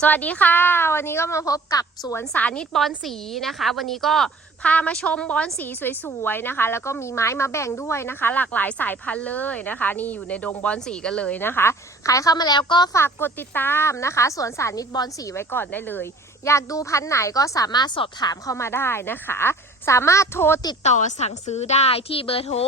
สวัสดีค่ะ วันนี้ก็มาพบกับสวนสานิตบอนสีนะคะ วันนี้ก็พามาชมบอนสีสวยๆนะคะ แล้วก็มีไม้มาแบ่งด้วยนะคะ หลากหลายสายพันธุ์เลยนะคะ นี่อยู่ในดงบอนสีกันเลยนะคะใครเข้ามาแล้วก็ฝากกดติดตามนะคะสวนสานิตบอนสีไว้ก่อนได้เลย อยากดูพันธุ์ไหนก็สามารถสอบถามเข้ามาได้นะคะ สามารถโทรติดต่อสั่งซื้อได้ที่เบอร์โทร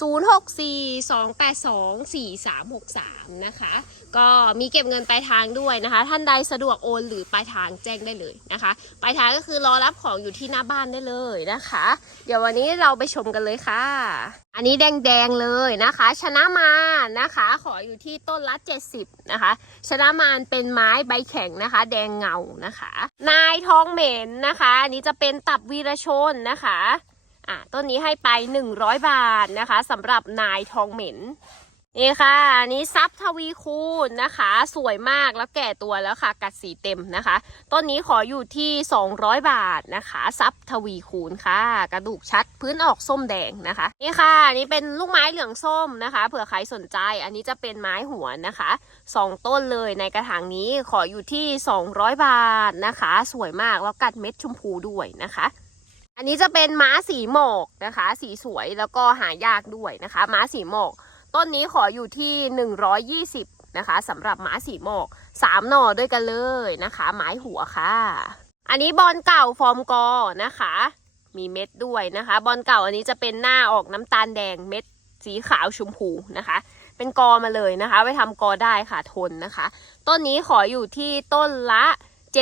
0642824363 นะคะ ก็มีเก็บเงินปลายทางด้วยนะคะ ท่านใดสะดวกโอนหรือปลายทางแจ้งได้เลยนะคะ ปลายทางก็คือรอรับของอยู่ที่หน้าบ้านได้เลยนะคะ เดี๋ยววันนี้เราไปชมกันเลยค่ะ อันนี้แดงๆเลยนะคะ ชนะมารนะคะ ขออยู่ที่ต้นละ 70 นะคะ ชนะมารเป็นไม้ใบแข็งนะคะ แดงเงานะคะ นายทองเหม็นนะคะอันนี้จะเป็นตับวีรชนนะคะอะต้นนี้ให้ไป 100 บาทนะคะสำหรับนายทองเหม็น นี่ค่ะอันนี้ซับทวีคูณนะคะ สวยมากแล้วแก่ตัวแล้วค่ะ กัดสีเต็มนะคะ ต้นนี้ขออยู่ที่ 200 บาทนะคะซับทวีคูณค่ะ กระดูกชัดพื้นออกส้มแดงนะคะนี่ค่ะอันนี้เป็นลูกไม้เหลืองส้มนะคะ เผื่อใครสนใจ อันนี้จะเป็นไม้หัวนะคะสองต้นเลยในกระถางนี้ขออยู่ที่ 200 บาทนะคะ สวยมากแล้วกัดเม็ดชมพูด้วยนะคะอันนี้จะเป็นม้าสีหมอกนะคะ สีสวยแล้วก็หายากด้วยนะคะ ม้าสีหมอก ต้นนี้ขออยู่ที่ 120 นะคะสำหรับหมาสีหมอกสามหน่อด้วยกันเลยนะคะไม้หัวค่ะ อันนี้บอลเก่าฟอร์มกอนะคะ มีเม็ดด้วยนะคะ บอลเก่าอันนี้จะเป็นหน้าออกน้ำตาลแดงเม็ดสีขาวชมพูนะคะ เป็นกอมาเลยนะคะไปทำกอได้ค่ะทนนะคะ ต้นนี้ขออยู่ที่ต้นละ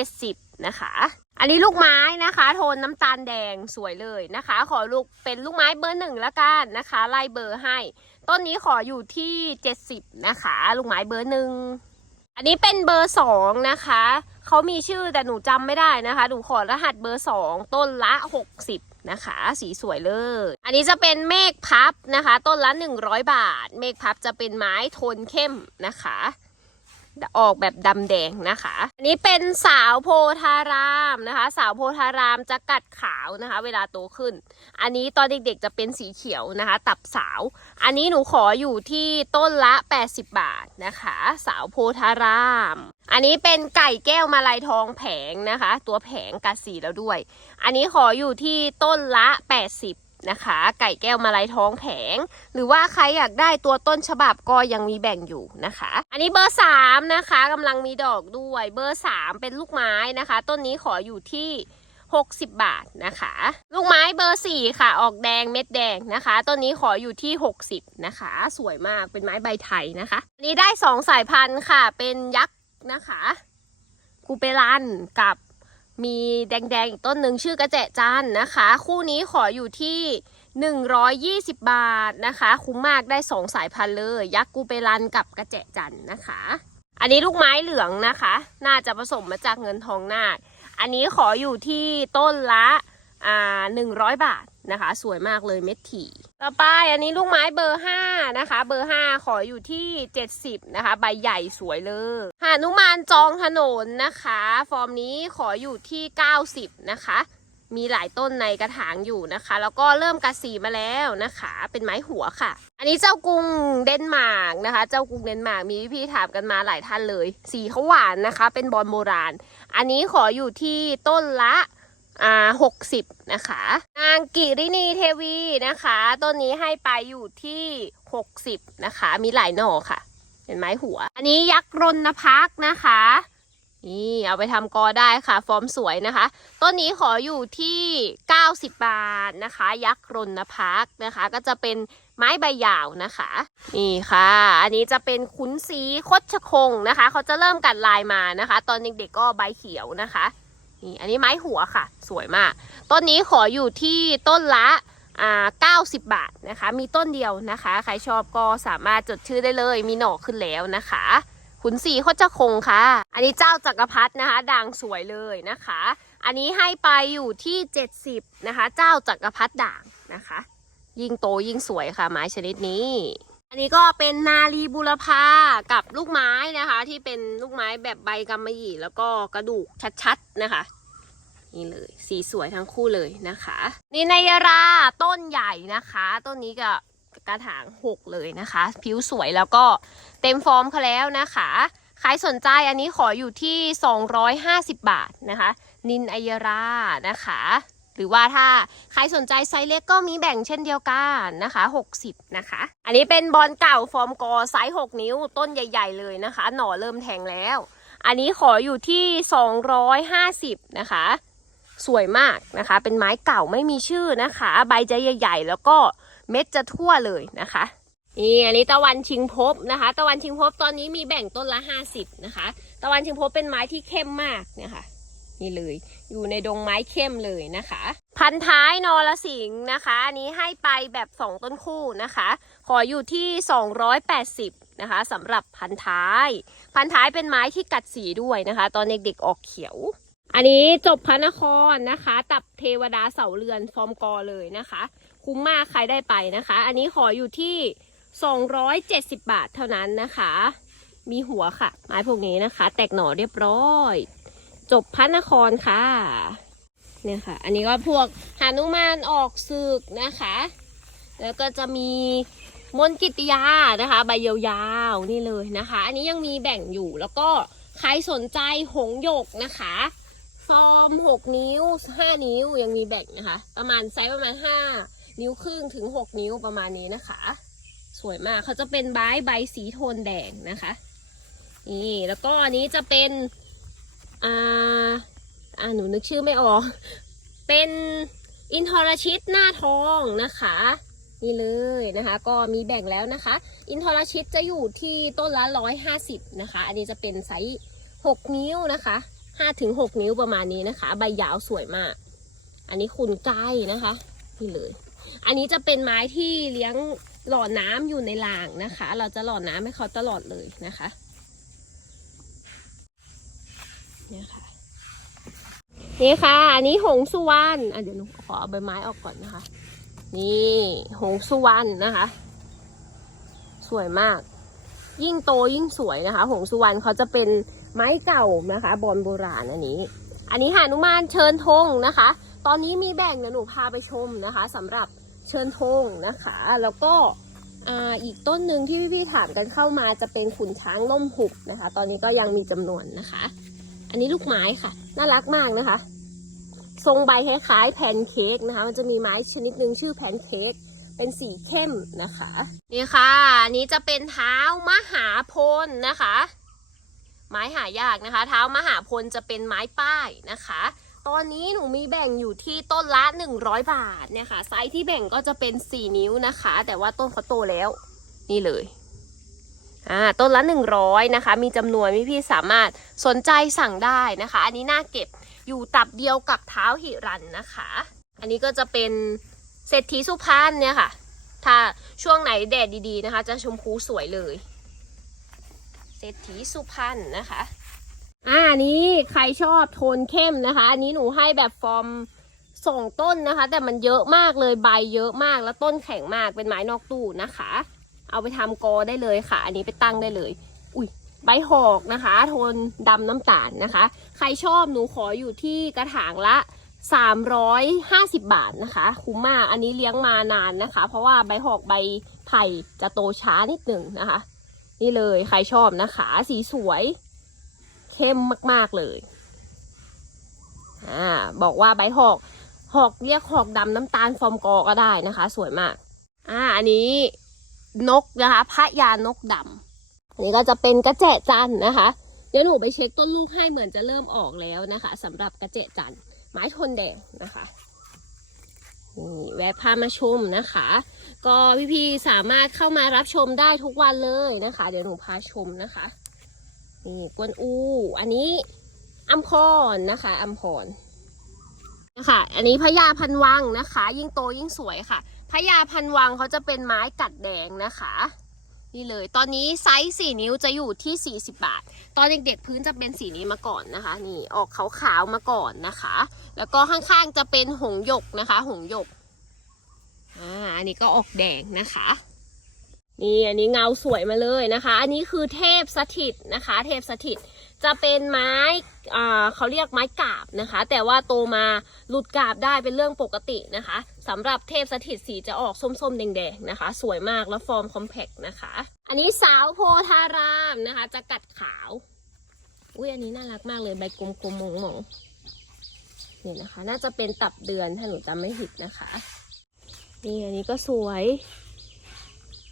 70 นะคะ อันนี้ลูกไม้นะคะ โทนน้ำตาลแดงสวยเลยนะคะ ขอลูกเป็นลูกไม้เบอร์หนึ่งละกันนะคะไล่เบอร์ให้ ต้นนี้ขออยู่ที่70นะคะลูกไม้เบอร์หนึ่งอันนี้เป็นเบอร์สองนะคะเขามีชื่อแต่หนูจำไม่ได้นะคะหนูขอรหัสเบอร์สองต้นละ60นะคะ สีสวยเลย อันนี้จะเป็นเมฆพับนะคะ ต้นละ100บาท เมฆพับจะเป็นไม้โทนเข้มนะคะ ออกแบบดำแดงนะคะ อันนี้เป็นสาวโพธารามนะคะ สาวโพธารามจะกัดขาวนะคะ เวลาโตขึ้น อันนี้ตอนเด็กๆจะเป็นสีเขียวนะคะ ตับสาว อันนี้หนูขออยู่ที่ต้นละ 80 บาทนะคะ สาวโพธาราม อันนี้เป็นไก่แก้วมาลายทองแผงนะคะ ตัวแผงกัดสีแล้วด้วย อันนี้ขออยู่ที่ต้นละ 80 นะคะ ไก่แก้วมาลายท้องแผง หรือว่าใครอยากได้ตัวต้นฉบับก็ยังมีแบ่งอยู่นะคะ อันนี้เบอร์สามนะคะกำลังมีดอกด้วยเบอร์สามเป็นลูกไม้นะคะ ต้นนี้ขออยู่ที่60 บาทนะคะ ลูกไม้เบอร์สี่ค่ะ ออกแดงเม็ดแดงนะคะต้นนี้ขออยู่ที่ 60 นะคะ สวยมากเป็นไม้ใบไทยนะคะนนี้ได้สองสายพันธุ์ค่ะ เป็นยักษ์นะคะกูเปรันกับ มีแดงๆอีกต้นหนึ่งชื่อกระเจจันนะคะ คู่นี้ขออยู่ที่ 120 บาทนะคะ คุ้มมากได้สองสายพันธุ์เลย ยักษ์กูเปรันกับกระเจจันนะคะ อันนี้ลูกไม้เหลืองนะคะ น่าจะผสมมาจากเงินทองนาคอันนี้ขออยู่ที่ต้นละอ่าหนึ่งร้อยบาท นะคะ สวยมากเลยเม็ดถี่ ต่อไปอันนี้ลูกไม้เบอร์ห้านะคะ เบอร์ห้าขออยู่ที่เจ็ดสิบนะคะ ใบใหญ่สวยเลยหานุมานจองถนนนะคะ ฟอร์มนี้ขออยู่ที่เก้าสิบนะคะ มีหลายต้นในกระถางอยู่นะคะ แล้วก็เริ่มกัดสีมาแล้วนะคะ เป็นไม้หัวค่ะ อันนี้เจ้ากรุงเดนมาร์กนะคะ เจ้ากรุงเดนมาร์กมีพี่ๆถามกันมาหลายท่านเลย สีเขาหวานนะคะ เป็นบอลโบราณ อันนี้ขออยู่ที่ต้นละ อ่าหกสิบนะคะ นางกิรินีเทวีนะคะ ต้นนี้ให้ไปอยู่ที่หกสิบนะคะ มีหลายหน่อค่ะ เป็นไม้หัว อันนี้ยักษ์รณพักนะคะนี่เอาไปทำกอได้ค่ะ ฟอร์มสวยนะคะ ต้นนี้ขออยู่ที่ 90 บาทนะคะ ยักษ์รณพักนะคะ ก็จะเป็นไม้ใบยาวนะคะ นี่ค่ะ อันนี้จะเป็นขุนสีคดชะคงนะคะ เขาจะเริ่มกัดลายมานะคะ ตอนเด็กๆก็ใบเขียวนะคะ นี่อันนี้ไม้หัวค่ะ สวยมาก ต้นนี้ขออยู่ที่ต้นละอ่า90 บาทนะคะ มีต้นเดียวนะคะ ใครชอบก็สามารถจดชื่อได้เลย มีหน่อขึ้นแล้วนะคะขุนศรีโคจคงค่ะ อันนี้เจ้าจักรพรรดินะคะดังสวยเลยนะคะ อันนี้ให้ไปอยู่ที่ 70นะคะ เจ้าจักรพรรดิด่างนะคะ ยิ่งโตยิ่งสวยค่ะไม้ชนิดนี้ อันนี้ก็เป็นนาลีบุรพากับลูกไม้นะคะ ที่เป็นลูกไม้แบบใบกำมะหยี่แล้วก็กระดูกชัดๆนะคะ นี่เลยสีสวยทั้งคู่เลยนะคะ นี่นายราต้นใหญ่นะคะ ต้นนี้ก็กระถางหกเลยนะคะ ผิวสวยแล้วก็เต็มฟอร์มเขาแล้วนะคะใครสนใจอันนี้ขออยู่ที่ 250 บาทนะคะ นินอัยรานะคะ หรือว่าถ้าใครสนใจไซส์เล็กก็มีแบ่งเช่นเดียวกันนะคะ 60 นะคะ อันนี้เป็นบอลเก่าฟอร์มกอไซส์ 6 นิ้วต้นใหญ่ ๆ เลยนะคะ หน่อเริ่มแทงแล้ว อันนี้ขออยู่ที่ 250 นะคะ สวยมากนะคะ เป็นไม้เก่าไม่มีชื่อนะคะ ใบจะใหญ่ ๆ แล้วก็เม็ดจะทั่วเลยนะคะนี่อันนี้ตะวันชิงภพนะคะ ตะวันชิงภพตอนนี้มีแบ่งต้นละ 50 นะคะ ตะวันชิงภพเป็นไม้ที่เข้มมากเนี่ยค่ะ นี่เลย อยู่ในดงไม้เข้มเลยนะคะ พันท้ายนอรสิงห์นะคะ อันนี้ให้ไปแบบ 2 ต้นคู่นะคะ ขออยู่ที่ 280นะคะสำหรับพันท้าย พันท้ายเป็นไม้ที่กัดสีด้วยนะคะ ตอนเด็กๆออกเขียวอันนี้จบพระนครนะคะ ตับเทวดาเสาเรือนฟอร์มกอเลยนะคะ คุ้มมากใครได้ไปนะคะ อันนี้ขออยู่ที่ 270 บาทเท่านั้นนะคะ มีหัวค่ะ ไม้พวกนี้นะคะ แตกหน่อเรียบร้อย จบพระนครค่ะ เนี่ยค่ะ อันนี้ก็พวกหานุมานออกศึกนะคะ แล้วก็จะมีมนกิติยานะคะ ใบยาวๆนี่เลยนะคะ อันนี้ยังมีแบ่งอยู่แล้วก็ใครสนใจหงหยกนะคะซอม6นิ้ว5นิ้วยังมีแบ่งนะคะ ประมาณไซส์ประมาณ5นิ้วครึ่งถึง6นิ้วประมาณนี้นะคะ สวยมากเขาจะเป็นใบใบสีโทนแดงนะคะ นี่แล้วก็อันนี้จะเป็น อ่าอ่าหนูนึกชื่อไม่ออก เป็นอินทรชิตหน้าทองนะคะนี่เลยนะคะ ก็มีแบ่งแล้วนะคะ อินทรชิตจะอยู่ที่ต้นละร้อยห้าสิบนะคะ อันนี้จะเป็นไซส์หกนิ้วนะคะห้าถึงหกนิ้วประมาณนี้นะคะ ใบยาวสวยมาก อันนี้คุณใกล้นะคะนี่เลย อันนี้จะเป็นไม้ที่เลี้ยงหล่อน้ำอยู่ในรางนะคะ เราจะหล่อน้ำให้เขาตลอดเลยนะคะ เนี่ยค่ะ นี่ค่ะ อันนี้หงสุวรรณอะเดี๋ยวหนูขอเอาใบไม้ออกก่อนนะคะ นี่หงสุวรรณนะคะ สวยมาก ยิ่งโตยิ่งสวยนะคะ หงสุวรรณเขาจะเป็นไม้เก่านะคะ บอนโบราณอันนี้ อันนี้หานุมานเชิญธงนะคะ ตอนนี้มีแบ่งนะหนูพาไปชมนะคะสำหรับเชิญธงนะคะ แล้วก็อ,อีกต้นหนึ่งที่พี่ๆถามกันเข้ามาจะเป็นขุนช้างล่มหุบนะคะ ตอนนี้ก็ยังมีจำนวนนะคะ อันนี้ลูกไม้ค่ะ น่ารักมากนะคะ ทรงใบคล้ายๆแพนเค้กนะคะ มันจะมีไม้ชนิดหนึ่งชื่อแพนเค้กเป็นสีเข้มนะคะ นี่ค่ะอันนี้จะเป็นเท้ามหาพลนะคะ ไม้หายากนะคะ เท้ามหาพลจะเป็นไม้ป้ายนะคะ ตอนนี้หนูมีแบ่งอยู่ที่ต้นละ 100 บาทเนี่ยค่ะ ไซส์ที่แบ่งก็จะเป็น 4 นิ้วนะคะ แต่ว่าต้นเขาโตแล้ว นี่เลย อ่าต้นละ 100 นะคะ มีจำนวนพี่ๆสามารถสนใจสั่งได้นะคะ อันนี้น่าเก็บอยู่ตับเดียวกับเท้าหิรันนะคะ อันนี้ก็จะเป็นเศรษฐีสุพรรณเนี่ยค่ะ ถ้าช่วงไหนแดดดีๆนะคะ จะชมพูสวยเลย เศรษฐีสุพรรณนะคะ อ่าอันนี้ใครชอบโทนเข้มนะคะ อันนี้หนูให้แบบฟอร์มส่งต้นนะคะ แต่มันเยอะมากเลยใบเยอะมากแล้วต้นแข็งมากเป็นไม้นอกตู้นะคะ เอาไปทำกอได้เลยค่ะ อันนี้ไปตั้งได้เลย อุ้ยใบหอกนะคะ โทนดำน้ำตาลนะคะ ใครชอบหนูขออยู่ที่กระถางละ 350 บาทนะคะคุ้มมากอันนี้เลี้ยงมานานนะคะ เพราะว่าใบหอกใบไผ่จะโตช้านิดหนึ่งนะคะ นี่เลยใครชอบนะคะ สีสวยเข้มมาก ๆเลยอ่าบอกว่าใบหอกหอกเรียกหอกดำน้ำตาลฟอร์มกอก็ได้นะคะ สวยมากอ่าอันนี้ นกนะคะพระยานกดำอันนี้ก็จะเป็นกระเจจันนะคะ เดี๋ยวหนูไปเช็คต้นลูกให้เหมือนจะเริ่มออกแล้วนะคะสำหรับกระเจจันไม้ทนแดงนะคะนี่แวะพามาชมนะคะ ก็พี่ๆสามารถเข้ามารับชมได้ทุกวันเลยนะคะ เดี๋ยวหนูพาชมนะคะนี่กวนอู อันนี้อัมพรนะคะอัมพรนะคะ อันนี้พญาพันวังนะคะ ยิ่งโตยิ่งสวยค่ะ พญาพันวังเขาจะเป็นไม้กัดแดงนะคะ นี่เลย ตอนนี้ไซส์สี่นิ้วจะอยู่ที่ 40 บาท ตอนเด็กๆพื้นจะเป็นสีนี้มาก่อนนะคะ นี่ออกขาวๆมาก่อนนะคะ แล้วก็ข้างๆจะเป็นหงหยกนะคะ หงหยกอ่าอันนี้ก็ออกแดงนะคะนี่อันนี้เงาสวยมาเลยนะคะ อันนี้คือเทพสถิตนะคะ เทพสถิต จะเป็นไม้เขาเรียกไม้กาบนะคะ แต่ว่าโตมาหลุดกาบได้เป็นเรื่องปกตินะคะสำหรับเทพสถิตสีจะออกส้มๆ แดงๆนะคะ สวยมากแล้วฟอร์มคอมแพคนะคะ อันนี้สาวโพธารามนะคะ จะกัดขาวอุ้ยอันนี้น่ารักมากเลยใบกลมๆมองๆนี่ยนะคะ น่าจะเป็นตับเดือนถ้าหนูจำไม่ผิดนะคะนี่อันนี้ก็สวย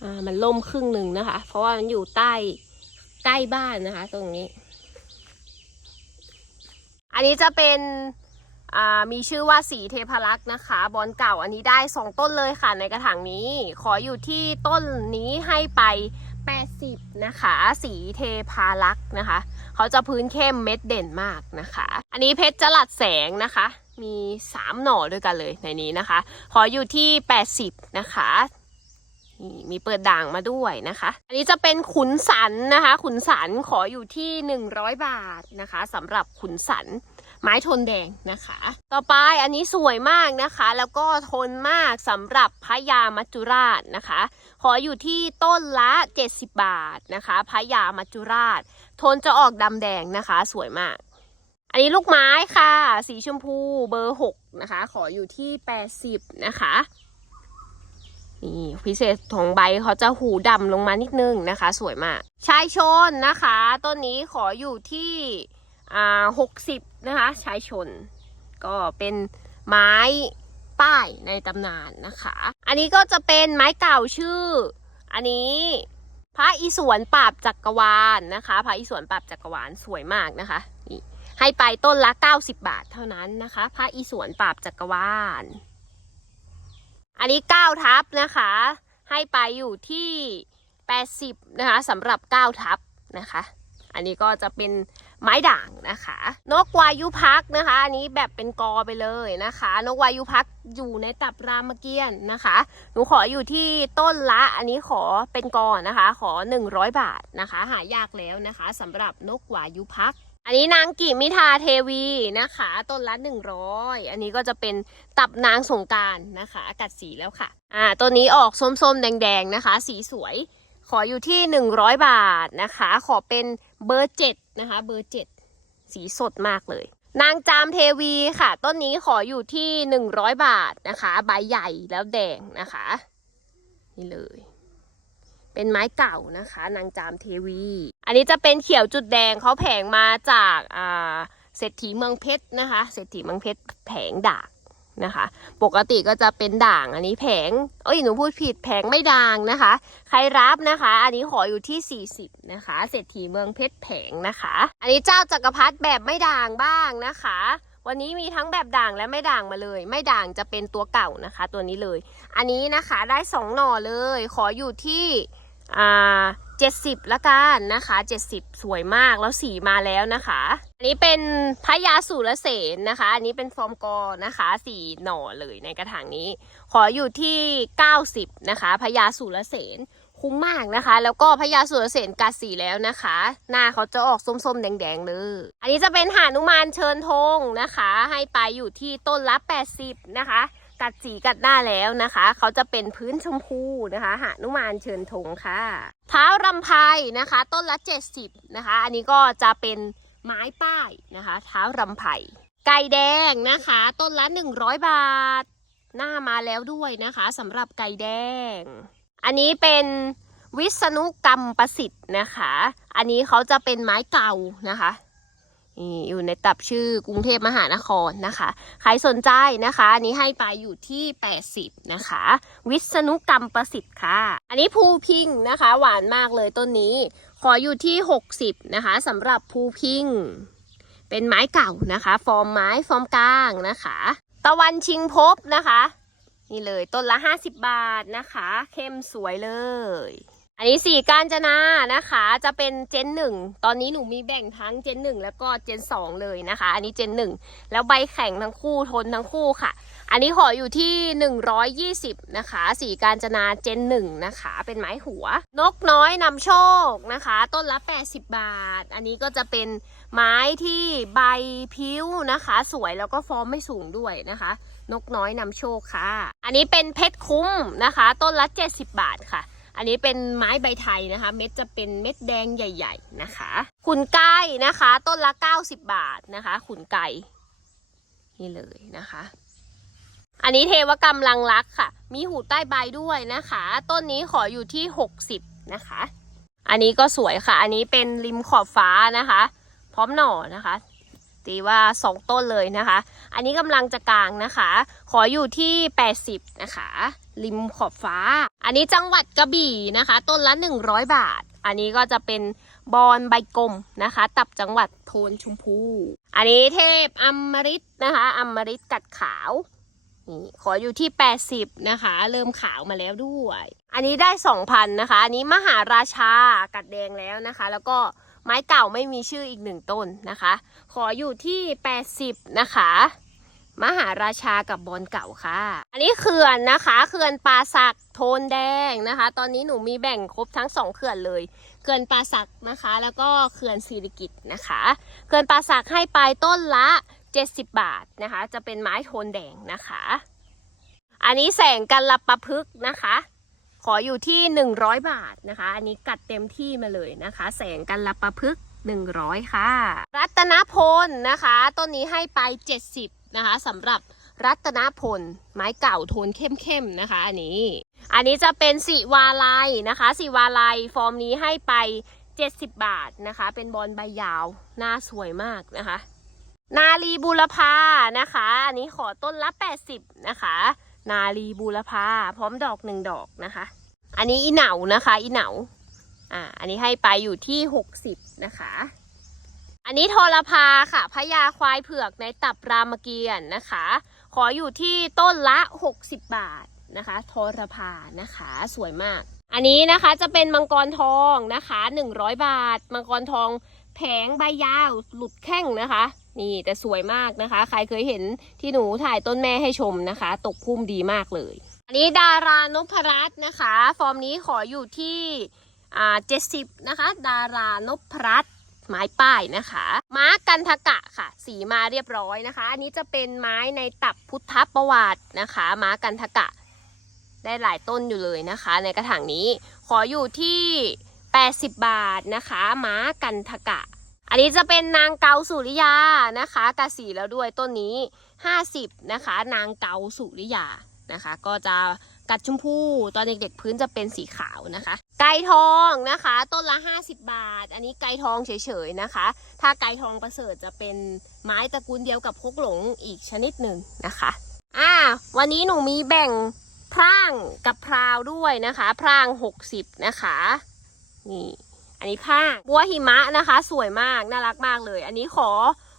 อ่ามันล่มครึ่งหนึ่งนะคะ เพราะว่ามันอยู่ใต้ใกล้บ้านนะคะ ตรงนี้ อันนี้จะเป็นมีชื่อว่าสีเทพารักษ์นะคะ บอลเก่าอันนี้ได้สองต้นเลยค่ะในกระถางนี้ ขออยู่ที่ต้นนี้ให้ไป 80 นะคะ สีเทพารักษ์นะคะ เขาจะพื้นเข้มเม็ดเด่นมากนะคะ อันนี้เพชรจลัดแสงนะคะ มี 3 หน่อด้วยกันเลยในนี้นะคะ ขออยู่ที่ 80 นะคะ นี่มีเปิดด่างมาด้วยนะคะ อันนี้จะเป็นขุนสันนะคะ ขุนสันขออยู่ที่ 100 บาทนะคะสำหรับขุนสันไม้ทนแดงนะคะ ต่อไปอันนี้สวยมากนะคะ แล้วก็ทนมากสำหรับพระยามัจจุราชนะคะ ขออยู่ที่ต้นละ 70 บาทนะคะพระยามัจจุราช ทนจะออกดำแดงนะคะ สวยมาก อันนี้ลูกไม้ค่ะ สีชมพูเบอร์ 6 นะคะ ขออยู่ที่ 80 นะคะ นี่พิเศษของใบเขาจะหูดำลงมานิดนึงนะคะ สวยมาก ชายชนนะคะ ต้นนี้ขออยู่ที่อ่าหกสิบนะคะ ชายชน ก็เป็นไม้ป้ายในตำนานนะคะ อันนี้ก็จะเป็นไม้เก่าชื่อ อันนี้พระอิศวรปราบจักรวาลนะคะ พระอิศวรปราบจักรวาลสวยมากนะคะ นี่ให้ไปต้นละ 90 บาทเท่านั้นนะคะ พระอิศวรปราบจักรวาล อันนี้9ทับนะคะ ให้ไปอยู่ที่ 80นะคะสำหรับ9ทับนะคะ อันนี้ก็จะเป็นไม้ด่างนะคะ นกวายุพักนะคะ อันนี้แบบเป็นกอไปเลยนะคะ นกวายุพักอยู่ในตับรามเกียรตินะคะ หนูขออยู่ที่ต้นละอันนี้ขอเป็นกอนะคะ ขอ 100 บาทนะคะ หายากแล้วนะคะสำหรับนกวายุพัก อันนี้นางกิมิทาเทวีนะคะ ต้นละ100อันนี้ก็จะเป็นตับนางสงการนะคะกัดสีแล้วค่ะ อ่าตัวนี้ออกส้มๆ แดงๆนะคะ สีสวย ขออยู่ที่100บาทนะคะ ขอเป็นเบอร์เจ็ดนะคะ เบอร์เจ็ดสีสดมากเลย นางจามเทวีค่ะ ต้นนี้ขออยู่ที่100บาทนะคะ ใบใหญ่แล้วแดงนะคะ นี่เลย เป็นไม้เก่านะคะ นางจามเทวี อันนี้จะเป็นเขียวจุดแดงเขาแผงมาจากอ่าเศรษฐีเมืองเพชรนะคะเศรษฐีเมืองเพชรแผงด่างนะคะ ปกติก็จะเป็นด่างอันนี้แผงเอ้ยหนูพูดผิดแผงไม่ด่างนะคะ ใครรับนะคะ อันนี้ขออยู่ที่ 40 นะคะ เศรษฐีเมืองเพชรแผงนะคะ อันนี้เจ้าจักรพรรดิแบบไม่ด่างบ้างนะคะ วันนี้มีทั้งแบบด่างและไม่ด่างมาเลย ไม่ด่างจะเป็นตัวเก่านะคะ ตัวนี้เลย อันนี้นะคะได้สองหน่อเลย ขออยู่ที่ อ่าเจ็ดสิบละกันนะคะเจ็ดสิบสวยมากแล้วสีมาแล้วนะคะ อันนี้เป็นพระยาสุรเสนนะคะ อันนี้เป็นฟอร์มกอนะคะสีหน่อเลยในกระถางนี้ ขออยู่ที่90นะคะพญาสุรเสนคุ้มมากนะคะ แล้วก็พญาสุรเสนกัดสีแล้วนะคะ หน้าเขาจะออกส้มๆ แดงๆเลยอันนี้จะเป็นหานุมานเชิญธงนะคะ ให้ไปอยู่ที่ต้นละ 80 นะคะ กัดสีกัดหน้าแล้วนะคะ เขาจะเป็นพื้นชมพูนะคะหานุมานเชิญธงค่ะเท้ารำไพนะคะ ต้นละ 70 นะคะ อันนี้ก็จะเป็นไม้ป้ายนะคะเท้ารำไพไก่แดงนะคะ ต้นละ 100 บาท หน้ามาแล้วด้วยนะคะสำหรับไก่แดง อันนี้เป็นวิษณุกรรมประสิทธิ์นะคะ อันนี้เขาจะเป็นไม้เก่านะคะ อยู่ในตับชื่อกรุงเทพมหานครนะคะ ใครสนใจนะคะอันนี้ให้ไปอยู่ที่ 80 นะคะ วิษณุกรรมประสิทธิ์ค่ะ อันนี้ภูพิงนะคะ หวานมากเลยต้นนี้ ขออยู่ที่ 60 นะคะสำหรับภูพิง เป็นไม้เก่านะคะ ฟอร์มไม้ฟอร์มกลางนะคะ ตะวันชิงภพนะคะ นี่เลยต้นละ 50 บาทนะคะ เข้มสวยเลย อันนี้สีกาญจนานะคะ จะเป็นเจนหนึ่งตอนนี้หนูมีแบ่งทั้งเจนหนึ่งแล้วก็เจนสองเลยนะคะ อันนี้เจนหนึ่งแล้วใบแข็งทั้งคู่ทนทั้งคู่ค่ะ อันนี้ขออยู่ที่ 120 นะคะ สีกาญจนาเจนหนึ่งนะคะ เป็นไม้หัว นกน้อยนำโชคนะคะ ต้นละ 80 บาท อันนี้ก็จะเป็นไม้ที่ใบพิ้วนะคะ สวยแล้วก็ฟอร์มไม่สูงด้วยนะคะ นกน้อยนำโชคค่ะ อันนี้เป็นเพชรคุ้มนะคะ ต้นละ 70 บาทค่ะ อันนี้เป็นไม้ใบไทยนะคะ เม็ดจะเป็นเม็ดแดงใหญ่ ๆนะคะ ขุนไก่นะคะ ต้นละ 90 บาทนะคะ ขุนไก่นี่เลยนะคะ อันนี้เทวกรรมลังรักค่ะ มีหูใต้ใบด้วยนะคะ ต้นนี้ขออยู่ที่ 60 นะคะ อันนี้ก็สวยค่ะ อันนี้เป็นริมขอบฟ้านะคะ พร้อมหน่อนะคะ ตีว่าสองต้นเลยนะคะ อันนี้กำลังจะกลางนะคะ ขออยู่ที่ 80 นะคะ ริมขอบฟ้า อันนี้จังหวัดกระบี่นะคะ ต้นละ 100 บาท อันนี้ก็จะเป็นบอนใบกลมนะคะ ตับจังหวัดโทนชมพู อันนี้เทพอมฤตนะคะอมฤตกัดขาวนี่ขออยู่ที่ 80 นะคะ เริ่มขาวมาแล้วด้วย อันนี้ได้ 2,000นะคะ อันนี้มหาราชากัดแดงแล้วนะคะ แล้วก็ ไม้เก่าไม่มีชื่ออีกหนึ่งต้นนะคะ ขออยู่ที่ 80 นะคะ มหาราชากับบอลเก่าค่ะ อันนี้เขื่อนนะคะเขื่อนป่าสักโทนแดงนะคะ ตอนนี้หนูมีแบ่งครบทั้งสองเขื่อนเลยเขื่อนป่าสักนะคะ แล้วก็เขื่อนศิริกิตนะคะเขื่อนป่าสักให้ไปต้นละ 70 บาทนะคะ จะเป็นไม้โทนแดงนะคะ อันนี้แสงกันลับประพฤกษ์นะคะ ขออยู่ที่ 100 บาทนะคะ อันนี้กัดเต็มที่มาเลยนะคะ แสงกันลับประพฤก100 ค่ะ รัตนพลนะคะ ต้นนี้ให้ไป 70 นะคะสำหรับรัตนพล ไม้เก่าโทนเข้มๆนะคะ อันนี้ อันนี้จะเป็นสิวาลัยนะคะสิวาลัยฟอร์มนี้ให้ไป 70 บาทนะคะ เป็นบอลใบยาว หน้าสวยมากนะคะ นาลีบูรพานะคะ อันนี้ขอต้นละ 80 นะคะ นาลีบูรพาพร้อมดอกหนึ่งดอกนะคะ อันนี้อีเหนานะคะอีเหนาอ่าอันนี้ให้ไปอยู่ที่60นะคะ อันนี้ทรพาค่ะพญาควายเผือกในตับรามเกียรติ์นะคะ ขออยู่ที่ต้นละ60บาทนะคะทรพานะคะสวยมาก อันนี้นะคะจะเป็นมังกรทองนะคะ100บาท มังกรทองแผงใบยาวหลุดแข้งนะคะ นี่แต่สวยมากนะคะ ใครเคยเห็นที่หนูถ่ายต้นแม่ให้ชมนะคะ ตกพุ่มดีมากเลย อันนี้ดารานพรัตน์นะคะ ฟอร์มนี้ขออยู่ที่อ่า70นะคะ ดารานพรัตน์ไม้ป้ายนะคะ ม้ากันทกะค่ะ สีมาเรียบร้อยนะคะ อันนี้จะเป็นไม้ในตับพุทธประวัตินะคะ ม้ากันทกะ ได้หลายต้นอยู่เลยนะคะ ในกระถางนี้ ขออยู่ที่ 80 บาทนะคะ ม้ากันทกะ อันนี้จะเป็นนางเกาสุริยานะคะกาสีแล้วด้วยต้นนี้ 50 นะคะ นางเกาสุริยานะคะ ก็จะกัดชมพูตอนเด็กๆพื้นจะเป็นสีขาวนะคะ ไก่ทองนะคะ ต้นละ 50 บาท อันนี้ไก่ทองเฉยๆนะคะ ถ้าไก่ทองประเสริฐจะเป็นไม้ตระกูลเดียวกับพกหลงอีกชนิดหนึ่งนะคะอ่าวันนี้หนูมีแบ่งพร่างกับพราวด้วยนะคะ พร่าง 60 นะคะนี่ อันนี้ผ้าบัวหิมะนะคะ สวยมากน่ารักมากเลย อันนี้ขอ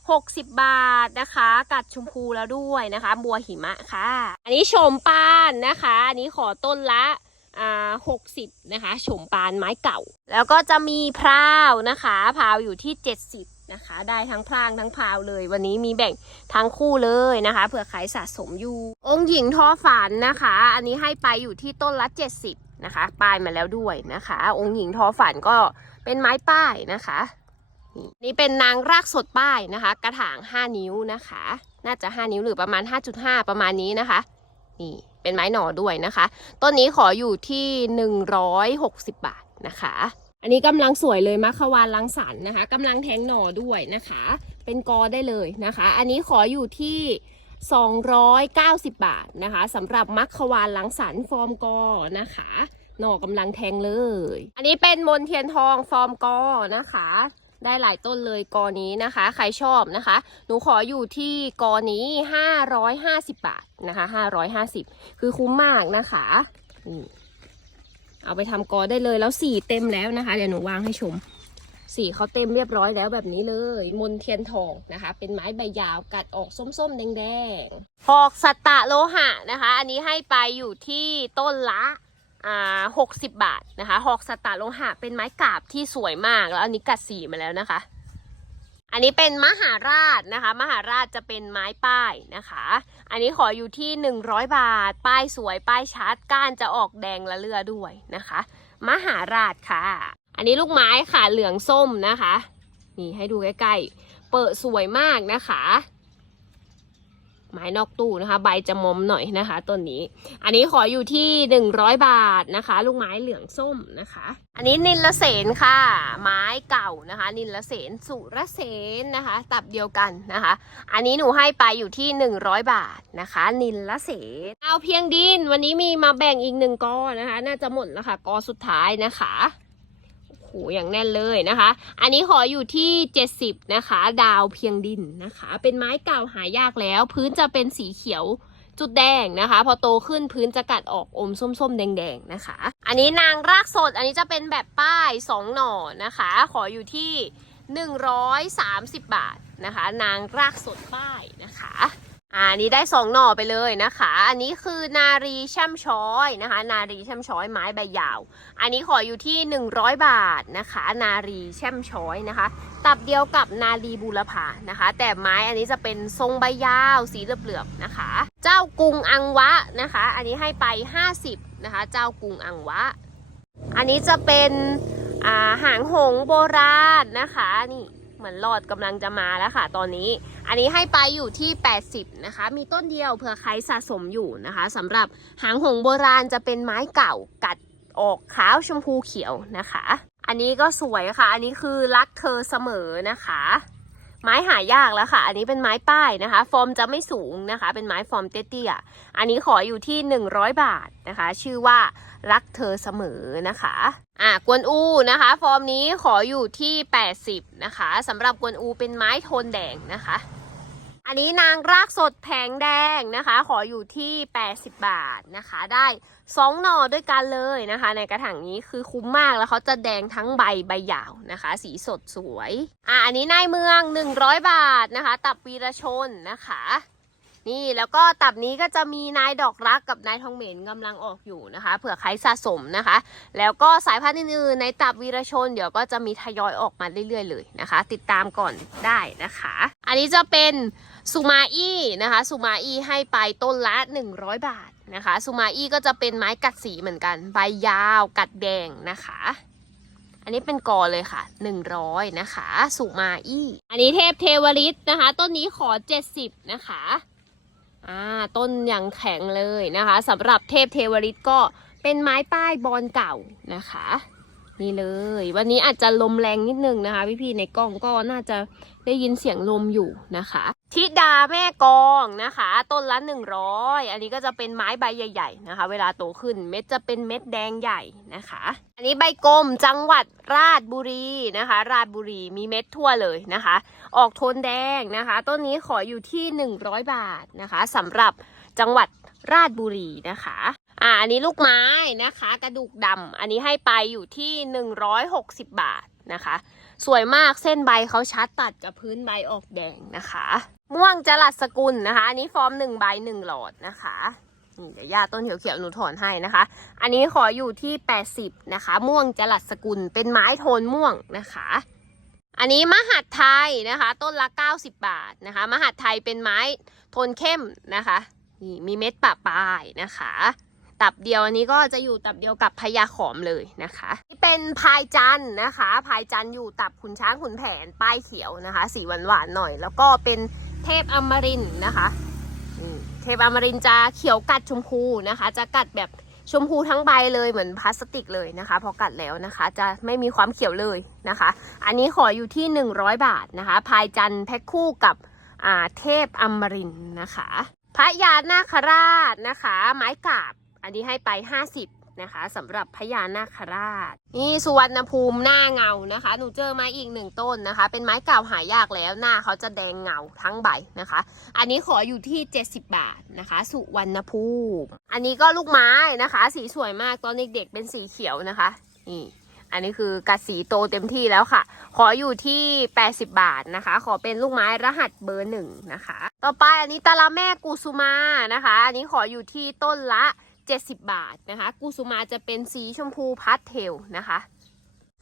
60 บาทนะคะ กัดชมพูแล้วด้วยนะคะ บัวหิมะค่ะ อันนี้โฉมปานนะคะ อันนี้ขอต้นละอ่า60นะคะโฉมปานไม้เก่า แล้วก็จะมีพราวนะคะพราวอยู่ที่70นะคะ ได้ทั้งพรางทั้งพราวเลย วันนี้มีแบ่งทั้งคู่เลยนะคะเผื่อใครสะสมอยู่ องค์หญิงทอฝันนะคะ อันนี้ให้ไปอยู่ที่ต้นละ70นะคะป้ายมาแล้วด้วยนะคะ องค์หญิงทอฝันก็ เป็นไม้ป้ายนะคะ นี่เป็นนางรากสดป้ายนะคะ กระถาง 5 นิ้วนะคะ น่าจะ 5 นิ้วหรือประมาณ 5.5 ประมาณนี้นะคะ นี่เป็นไม้หน่อด้วยนะคะ ต้นนี้ขออยู่ที่ 160 บาทนะคะ อันนี้กำลังสวยเลยมัคควานลังสรรค์นะคะกำลังแทงหน่อด้วยนะคะ เป็นกอได้เลยนะคะ อันนี้ขออยู่ที่290 บาทนะคะสำหรับมัคควานลังสรรฟอร์มกอนะคะ หน่อกำลังแทงเลย อันนี้เป็นมนเทียนทองฟอร์มกอนะคะ ได้หลายต้นเลยกอนี้นะคะ ใครชอบนะคะ หนูขออยู่ที่กอนี้550บาทนะคะ550คือคุ้มมากนะคะนี่เอาไปทำกอได้เลยแล้วสีเต็มแล้วนะคะ เดี๋ยวหนูวางให้ชม สีเขาเต็มเรียบร้อยแล้วแบบนี้เลย มนเทียนทองนะคะ เป็นไม้ใบยาวกัดออกส้มๆแดงๆหอกสัตตะโลหะนะคะ อันนี้ให้ไปอยู่ที่ต้นละ หกสิบบาทนะคะ หอกสตาร์โลหะเป็นไม้กาบที่สวยมากแล้วอันนี้กัดสีมาแล้วนะคะ อันนี้เป็นมหาราชนะคะ มหาราชจะเป็นไม้ป้ายนะคะ อันนี้ขออยู่ที่ 100 บาท ป้ายสวยป้ายชัดก้านจะออกแดงละเลือด้วยนะคะ มหาราชค่ะ อันนี้ลูกไม้ค่ะเหลืองส้มนะคะ นี่ให้ดูใกล้ๆ เปิดสวยมากนะคะ ไม้นอกตู้นะคะ ใบจะมอมหน่อยนะคะต้นนี้ อันนี้ขออยู่ที่ 100 บาทนะคะ ลูกไม้เหลืองส้มนะคะ อันนี้นิลเสนค่ะ ไม้เก่านะคะ นิลเสนสุรเสนนะคะ ตับเดียวกันนะคะ อันนี้หนูให้ไปอยู่ที่ 100 บาทนะคะ นิลเสนเอาเพียงดินวันนี้มีมาแบ่งอีกหนึ่งกอนะคะ น่าจะหมดแล้วค่ะกอสุดท้ายนะคะ หอย่างแน่นเลยนะคะ อันนี้ขออยู่ที่ 70 นะคะ ดาวเพียงดินนะคะ เป็นไม้เก่าหายากแล้ว พื้นจะเป็นสีเขียวจุดแดงนะคะ พอโตขึ้นพื้นจะกัดออกอมส้มๆ แดงๆนะคะ อันนี้นางรากสดอันนี้จะเป็นแบบป้าย 2 หน่อนะคะ ขออยู่ที่ 130 บาทนะคะ นางรากสดป้ายนะคะ อ่าอันนี้ได้สองหน่อไปเลยนะคะ อันนี้คือนารีช่มช้อยนะคะ นารีช่มช้อยไม้ใบยาว อันนี้ขออยู่ที่ 100 บาทนะคะ นารีช่มช้อยนะคะ ตับเดียวกับนารีบูรพานะคะ แต่ไม้อันนี้จะเป็นทรงใบยาวสีเหลือบๆนะคะ เจ้ากรุงอังวะนะคะ อันนี้ให้ไป 50นะคะ เจ้ากรุงอังวะ อันนี้จะเป็นอ่าหางหงโบราณนะคะนี่ เหมือนหลอดกำลังจะมาแล้วค่ะ ตอนนี้ อันนี้ให้ไปอยู่ที่ 80 นะคะ มีต้นเดียวเผื่อใครสะสมอยู่นะคะสำหรับหางหงโบราณจะเป็นไม้เก่ากัดออกขาวชมพูเขียวนะคะ อันนี้ก็สวยค่ะ อันนี้คือรักเธอเสมอนะคะ ไม้หายากแล้วค่ะ อันนี้เป็นไม้ป้ายนะคะ ฟอร์มจะไม่สูงนะคะ เป็นไม้ฟอร์มเตี้ยๆอันนี้ขออยู่ที่ 100 บาทนะคะ ชื่อว่ารักเธอเสมอนะคะ อะ กวนอูนะคะ ฟอร์มนี้ขออยู่ที่ 80 นะคะสำหรับกวนอูเป็นไม้โทนแดงนะคะ อันนี้นางรากสดแผงแดงนะคะ ขออยู่ที่ 80 บาทนะคะ ได้ สองหน่อด้วยกันเลยนะคะ ในกระถางนี้คือคุ้มมากแล้วเขาจะแดงทั้งใบใบยาวนะคะ สีสดสวย อะอันนี้นายเมือง 100 บาทนะคะ ตับวีรชนนะคะ นี่แล้วก็ตับนี้ก็จะมีนายดอกรักกับนายทองเหม็นกำลังออกอยู่นะคะ เผื่อใครสะสมนะคะ แล้วก็สายพันธุ์อื่นๆในตับวีรชน เดี๋ยวก็จะมีทยอยออกมาเรื่อยๆเลยนะคะ ติดตามก่อนได้นะคะ อันนี้จะเป็นสุมาอี้นะคะสุมาอี้ให้ไปต้นละ 100 บาทนะคะสุมาอี้ก็จะเป็นไม้กัดสีเหมือนกัน ใบยาวกัดแดงนะคะ อันนี้เป็นกอเลยค่ะ 100 นะคะ สุมาอี้ อันนี้เทพเทวริตนะคะ ต้นนี้ขอ 70 นะคะ อ่าต้นยังแข็งเลยนะคะสำหรับเทพเทวริตก็เป็นไม้ป้ายบอลเก่านะคะ นี่เลย วันนี้อาจจะลมแรงนิดนึงนะคะ พี่ๆในกล้องก็น่าจะได้ยินเสียงลมอยู่นะคะทิดาแม่กองนะคะ ต้นละ100อันนี้ก็จะเป็นไม้ใบใหญ่ ๆ นะคะ เวลาโตขึ้นเม็ดจะเป็นเม็ดแดงใหญ่นะคะ อันนี้ใบกลมจังหวัดราชบุรีนะคะ ราชบุรีมีเม็ดทั่วเลยนะคะ ออกโทนแดงนะคะ ต้นนี้ขออยู่ที่ 100 บาทนะคะสำหรับจังหวัดราชบุรีนะคะ อ่าอันนี้ลูกไม้นะคะ กระดูกดำอันนี้ให้ไปอยู่ที่160บาทนะคะ สวยมากเส้นใบเขาชัดตัดกับพื้นใบออกแดงนะคะ ม่วงจรัสกุลนะคะ อันนี้ฟอร์มหนึ่งใบหนึ่งหลอดนะคะนี่เดี๋ยวย่าต้นเขียวๆหนูถอนให้นะคะ อันนี้ขออยู่ที่ 80 นะคะ ม่วงจรัสสกุลเป็นไม้โทนม่วงนะคะ อันนี้มหัดไทยนะคะ ต้นละ 90 บาทนะคะ มหัดไทยเป็นไม้โทนเข้มนะคะ นี่มีเม็ดปะปลายนะคะ ตับเดียวอันนี้ก็จะอยู่ตับเดียวกับพญาขอมเลยนะคะนี่เป็นพายจันนะคะพายจันอยู่ตับขุนช้างขุนแผนป้ายเขียวนะคะ สีหวานๆหน่อย แล้วก็เป็นเทพอมรินนะคะเทพอมรินจะเขียวกัดชมพูนะคะ จะกัดแบบชมพูทั้งใบเลยเหมือนพลาสติกเลยนะคะ พอกัดแล้วนะคะ จะไม่มีความเขียวเลยนะคะ อันนี้ขออยู่ที่ 100 บาทนะคะพายจันแพ็คคู่กับอ่าเทพอมรินนะคะ พระยานาคราชนะคะ ไม้กาบ อันนี้ให้ไป 50 นะคะสำหรับพญานาคราช นี่สุวรรณภูมิหน้าเงานะคะ หนูเจอไมาอีกหนึ่งต้นนะคะ เป็นไม้เก่าหายากแล้วหน้าเขาจะแดงเงาทั้งใบนะคะ อันนี้ขออยู่ที่ 70 บาทนะคะ สุวรรณภูมิ อันนี้ก็ลูกไม้นะคะ สีสวยมากตอนเด็กๆเป็นสีเขียวนะคะนี่อันนี้คือกัดสีโตเต็มที่แล้วค่ะ ขออยู่ที่ 80 บาทนะคะ ขอเป็นลูกไม้รหัสเบอร์หนึ่งนะคะ ต่อไปอันนี้ตะละแม่กุสุมานะคะ อันนี้ขออยู่ที่ต้นละ 70 บาทนะคะ กุสุมาจะเป็นสีชมพูพาสเทลนะคะ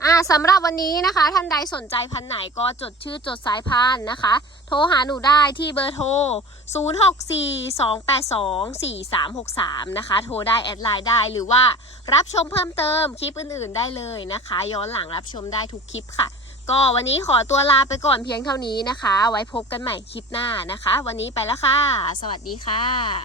อ่าสำหรับวันนี้นะคะ ท่านใดสนใจพันไหนก็จดชื่อจดสายพันนะคะ โทรหาหนูได้ที่เบอร์โทร 0642824363 นะคะ โทรได้แอดไลน์ได้หรือว่ารับชมเพิ่มเติมคลิปอื่นๆได้เลยนะคะ ย้อนหลังรับชมได้ทุกคลิปค่ะ ก็วันนี้ขอตัวลาไปก่อนเพียงเท่านี้นะคะ ไว้พบกันใหม่คลิปหน้านะคะ วันนี้ไปแล้วค่ะ สวัสดีค่ะ